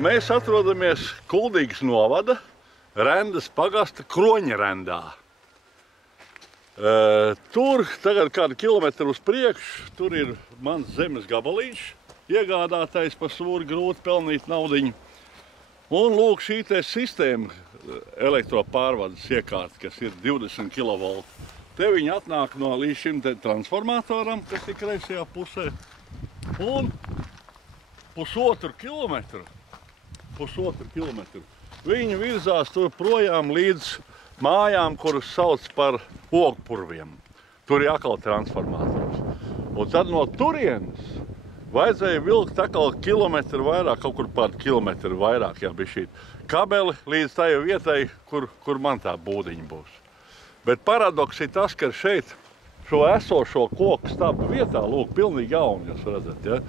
Mēs atrodamies Kuldīgas novada Rendas pagasta Kroņarendā. Tur tagad kādu kilometru uz priekšu, tur ir mans zemes gabaliņš, iegādātais par sūri grūti pelnīt naudiņu. Un lūk šī te sistēma elektropārvades iekārta, kas ir 20 kV. Te viņi atnāk no līdz šim te transformatoram, kas ir kreisajā pusē. Un pusotru kilometru viņi virzās tur projām līdz mājām, kuras sauc par ogpurviem. Tur ir atkal transformators. Un tad no turienes vajadzēja vilkt atkal kilometru vairāk, kaut kur par kilometru vairāk, jā, bišķīt, kabeli līdz tai vietai, kur man tā būdiņa būs. Bet paradoks ir tas, ka šeit šo esošo koku stabu vietā, lūk, pilnīgi jauni, jūs redzat, ja?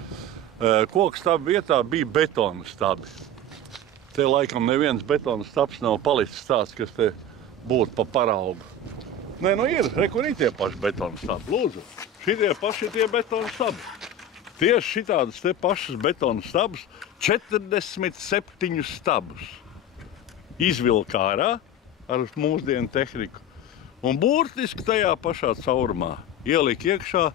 Koku stabu vietā bija betona stabi. Te laikam neviens betona stabs nav palicis tāds, kas te būtu pa paraugu. Nē, nu ir, kur ir tie paši betona stabi, lūdzu. Šitie paši tie betona stabi. Tieši šitādas te pašas betona stabus, 47 stabus izvilka ārā ar mūsdienu tehniku. Un burtiski tajā pašā caurumā ielika iekšā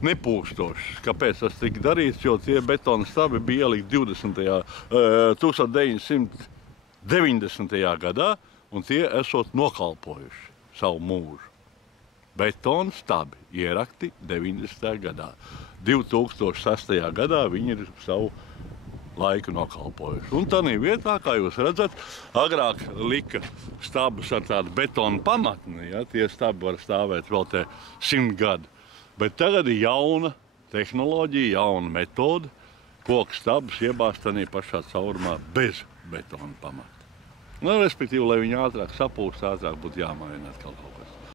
nepūstošs. Kāpēc tas tika darīts? Jo tie betona stabi bija ielikt 1990. gadā, un tie esot nokalpojuši savu mūžu. Betona stabi ierakti 90. gadā. 2006. gadā viņi ir savu laiku nokalpojuši. Un tādā vietā, kā jūs redzat, agrāk lika stabus ar tādu betonu pamatni, ja? Tie stabi var stāvēt vēl te 100 gadu. Bet tagad ir jauna tehnoloģija, jauna metode, koku stabus iebāzt tādā pašā caurumā bez betona pamata. Nu, respektīvi, lai viņi ātrāk sapūst, ātrāk būtu jāmaina atkal kaut kas.